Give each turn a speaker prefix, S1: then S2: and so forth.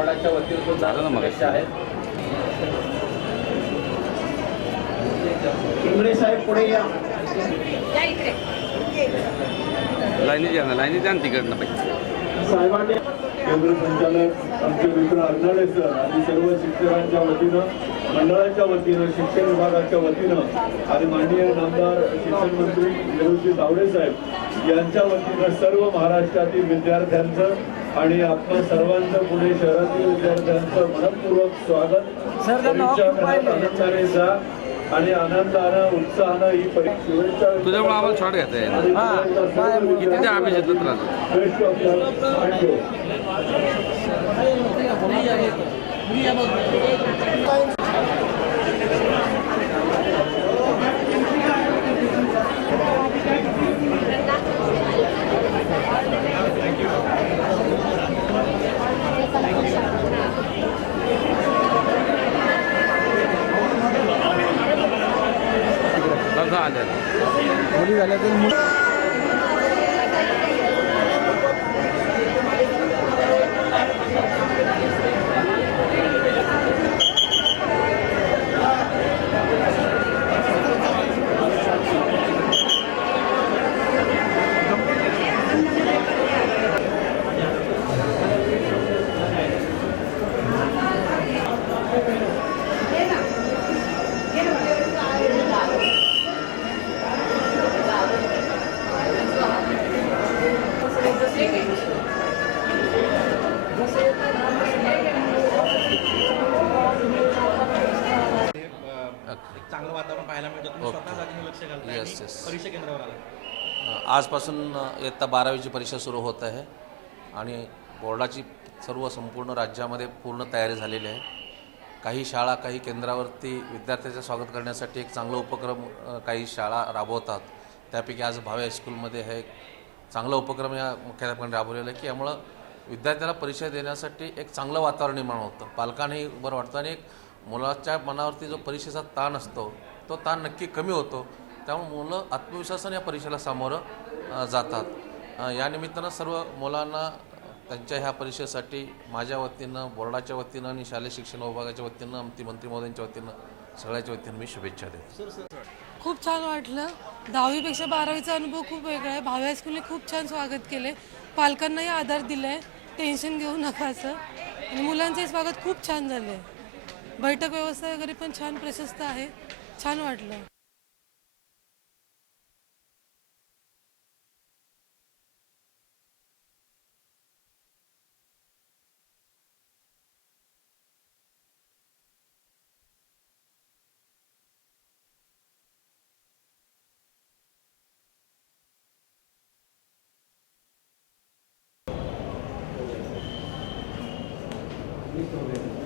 S1: बोर्डाच्या वतीने
S2: झालं ना मगाशी.
S1: शुभेच्छा आहेत.
S3: इंगळे साहेब पुढे या.
S2: लाईनी द्या ना लाईनी द्या ना तिकडनं पाहिजे
S3: साहेबांनी
S4: केंद्र संचालक आमचे मित्र अर्नाळे सर आणि सर्व शिक्षकांच्या वतीनं मंडळाच्या वतीनं शिक्षण विभागाच्या वतीनं आणि माननीय नामदार शिक्षण मंत्री निवृत्ती तावडे साहेब यांच्या वतीनं सर्व महाराष्ट्रातील विद्यार्थ्यांचं आणि आपल्या सर्वांचं पुणे शहरातील विद्यार्थ्यांचं मनपूर्वक स्वागत. जा आणि आनंदानं उत्साहानं ही परीक्षा शुभेच्छा
S2: तुझ्यामुळे आम्हाला घेता येईल. किती आम्ही घेतलं
S4: थँक्यू
S2: झाल्या
S5: मुली झाल्या तर मुली
S6: एक चांगलं वातावरण पाहायला मिळतं तुम्ही. स्वतः जातीने लक्ष
S7: Yes, yes.
S6: परीक्षा केंद्रावर आला
S7: आजपासून इयत्ता बारावीची परीक्षा सुरू होत आहे आणि बोर्डाची सर्व संपूर्ण राज्यामध्ये पूर्ण तयारी झालेली आहे. काही शाळा काही केंद्रावरती विद्यार्थ्याचं स्वागत करण्यासाठी एक चांगला उपक्रम अ, काही शाळा राबवतात. त्यापैकी आज भावे हायस्कूलमध्ये हे एक चांगला उपक्रम या मुख्याध्यापकांनी राबवलेला आहे की यामुळं विद्यार्थ्याला परीक्षा देण्यासाठी एक चांगलं वातावरण निर्माण होतं. पालकांनाही बरं वाटतं आणि एक मुलाच्या मनावरती जो परीक्षेचा ताण असतो तो ताण नक्की कमी होतो. त्यामुळे मुलं आत्मविश्वासाने या परीक्षेला सामोरं जातात. या निमित्तानं सर्व मुलांना त्यांच्या ह्या परीक्षेसाठी माझ्या वतीनं बोर्डाच्या वतीनं आणि शालेय शिक्षण विभागाच्या वतीनं आमची मंत्री महोदयांच्या वतीनं सगळ्याच्या वतीनं मी शुभेच्छा देतो.
S8: खूप छान वाटलं. दहावीपेक्षा बारावीचा अनुभव खूप वेगळा आहे. भावी हायस्कूलने खूप छान स्वागत केले पालकांनाही आधार दिलाय. टेन्शन घेऊ नका असं आणि मुलांचे स्वागत खूप छान झाले बैठक व्यवस्था वगैरे पण छान प्रशस्त आहे. छान वाटलं Thank you.